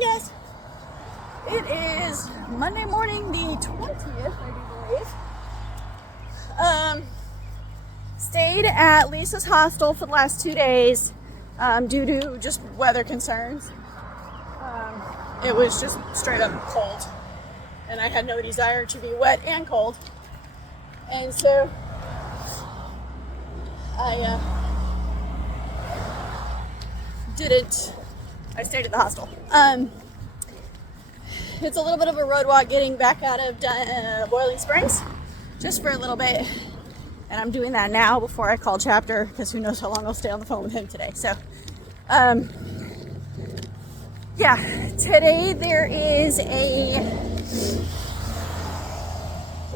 morning, guys. It is Monday morning, the 20th, I do believe. Stayed at Lisa's hostel for the last 2 days due to just weather concerns. It was just straight up cold, and I had no desire to be wet and cold, and so I stayed at the hostel. It's a little bit of a road walk getting back out of Boiling Springs, just for a little bit, and I'm doing that now before I call Chapter, because who knows how long I'll stay on the phone with him today. So yeah, today there is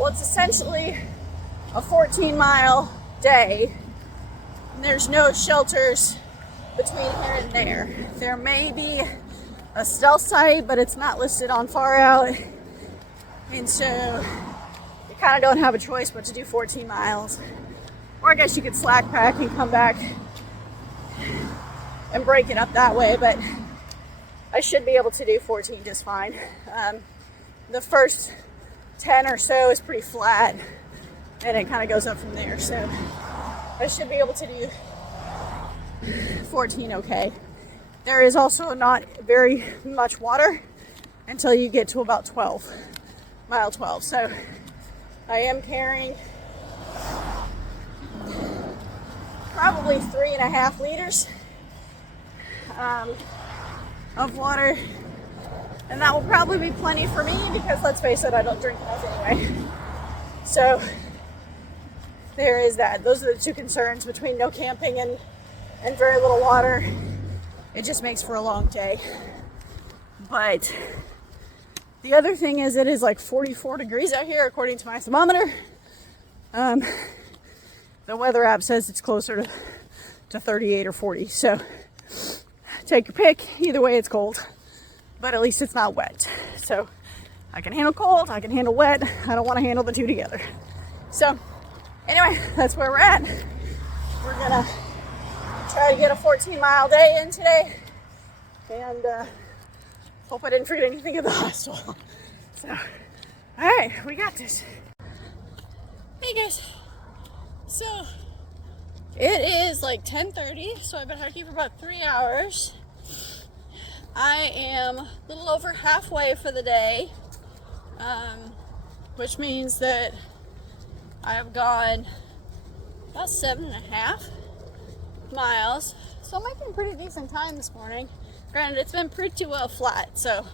it's essentially a 14-mile day. There's no shelters between here and there. There may be a stealth site, but it's not listed on Far Out, and so you kind of don't have a choice but to do 14 miles. Or I guess you could slack pack and come back and break it up that way, but I should be able to do 14 just fine. The first 10 or so is pretty flat, and it kind of goes up from there, so I should be able to do 14 okay. There is also not very much water until you get to about mile 12. So I am carrying probably 3.5 liters of water, and that will probably be plenty for me because, let's face it, I don't drink enough anyway. So there is that. Those are the two concerns between no camping and very little water. It just makes for a long day. But the other thing is, it is like 44 degrees out here according to my thermometer. The weather app says it's closer to 38 or 40. So take your pick. Either way, it's cold, but at least it's not wet. So I can handle cold, I can handle wet. I don't want to handle the two together. So anyway, that's where we're at. We're gonna try to get a 14-mile day in today, and hope I didn't forget anything at the hostel. So, all right, we got this. Hey guys, so it is like 10:30, so I've been hiking for about 3 hours. I am a little over halfway for the day, which means that I have gone about 7.5 miles, so I'm making pretty decent time this morning. Granted, it's been pretty well flat, so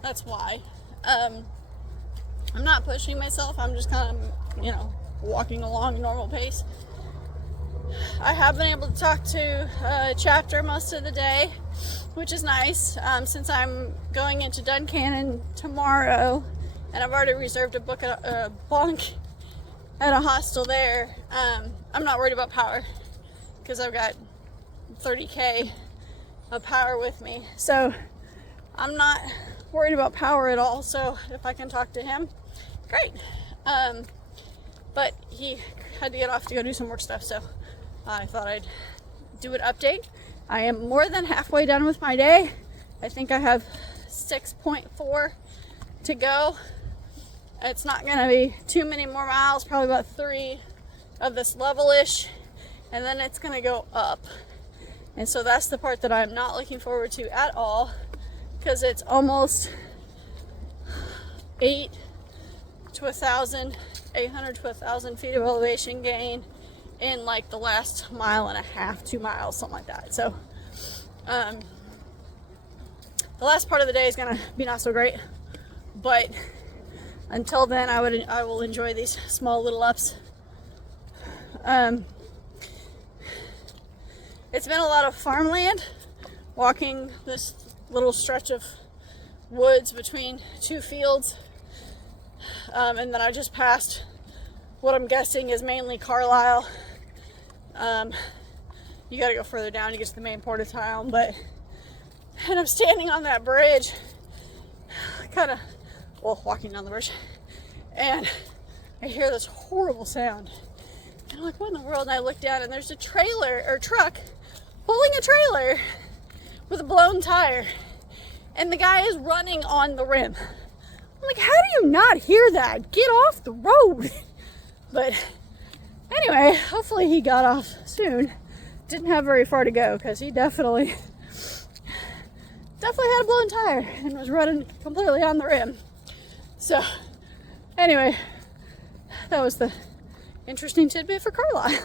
that's why. I'm not pushing myself. I'm just kind of, walking along normal pace. I have been able to talk to Chapter most of the day, which is nice, since I'm going into Duncannon tomorrow, and I've already reserved a bunk at a hostel there. I'm not worried about power, because I've got 30K of power with me, so I'm not worried about power at all. So if I can talk to him, great. But he had to get off to go do some work stuff, so I thought I'd do an update. I am more than halfway done with my day. I think I have 6.4 to go. It's not going to be too many more miles, probably about 3 of this level-ish, and then it's going to go up. And so that's the part that I'm not looking forward to at all, because it's almost 800 to 1,000 feet of elevation gain in like the last 1.5 miles, 2 miles, something like that. So the last part of the day is going to be not so great, but until then I will enjoy these small little ups. It's been a lot of farmland, walking this little stretch of woods between 2 fields, and then I just passed what I'm guessing is mainly Carlisle. You gotta go further down to get to the main port of town, and I'm standing on that bridge, walking down the bridge, and I hear this horrible sound, and I'm like, what in the world? And I look down, and there's a truck pulling a trailer with a blown tire, and the guy is running on the rim. I'm like, how do you not hear that? Get off the road. But anyway, hopefully he got off soon. Didn't have very far to go because he definitely had a blown tire and was running completely on the rim. So anyway, that was the interesting tidbit for Carlisle.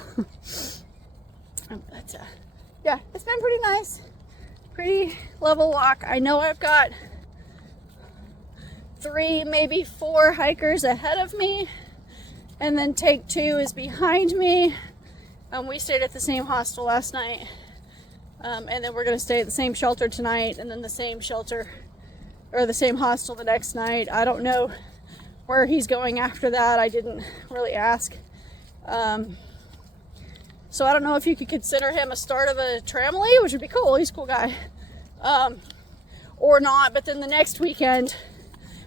But yeah, it's been pretty nice. Pretty level walk. I know I've got 3, maybe 4 hikers ahead of me, and then take 2 is behind me. We stayed at the same hostel last night, and then we're gonna stay at the same shelter tonight, and then the same shelter or the same hostel the next night. I don't know where he's going after that. I didn't really ask. So I don't know if you could consider him a start of a tramily, which would be cool. He's a cool guy. Or not, but then the next weekend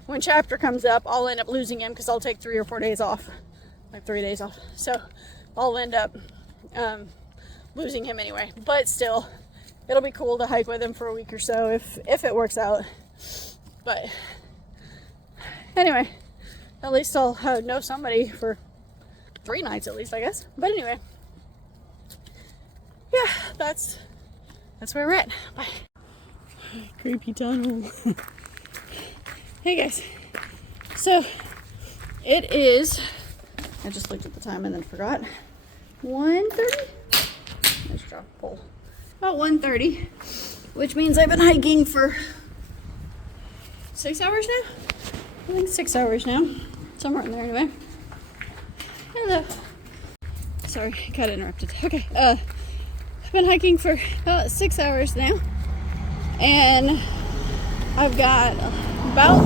when chapter comes up, I'll end up losing him because I'll take 3 or 4 days off, like 3 days off. So I'll end up losing him anyway. But still, it'll be cool to hike with him for a week or so if it works out. But anyway, at least I'll know somebody for 3 nights at least, I guess. But anyway, yeah, that's where we're at. Bye. Creepy tunnel. Hey guys, so it is, I just looked at the time and then forgot, 1:30? Let's drop a pole. About 1:30, which means I've been hiking for 6 hours now? I think 6 hours now. Somewhere in there anyway. Hello. Sorry, I got interrupted. Okay, I've been hiking for about 6 hours now. And I've got about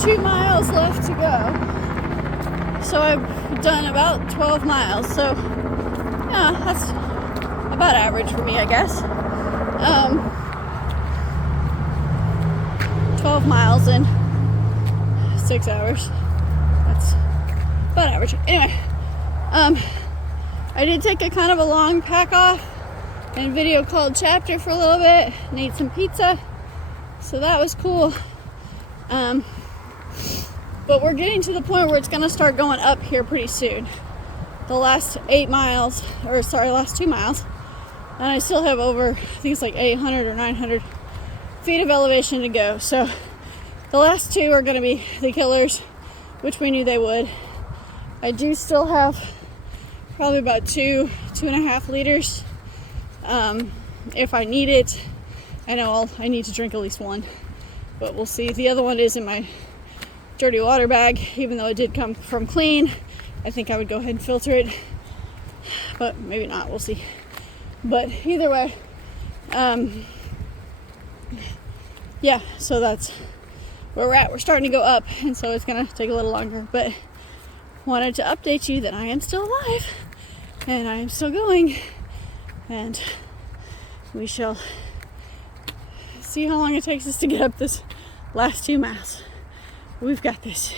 2 miles left to go. So I've done about 12 miles. So yeah, that's about average for me, I guess. 12 miles in 6 hours. That's about average. Anyway, I did take a kind of a long pack off and video called chapter for a little bit and ate some pizza. So that was cool. But we're getting to the point where it's going to start going up here pretty soon. The last 8 miles, or sorry, last 2 miles. And I still have over, I think it's like 800 or 900 feet of elevation to go. So the last 2 are going to be the killers, which we knew they would. I do still have probably about 2.5 liters if I need it. I know I need to drink at least 1, but we'll see. The other one is in my dirty water bag, even though it did come from clean. I think I would go ahead and filter it, but maybe not, we'll see. But either way, yeah, so that's where we're at. We're starting to go up, and so it's gonna take a little longer, but wanted to update you that I am still alive and I am still going, and we shall see how long it takes us to get up this last 2 miles. We've got this.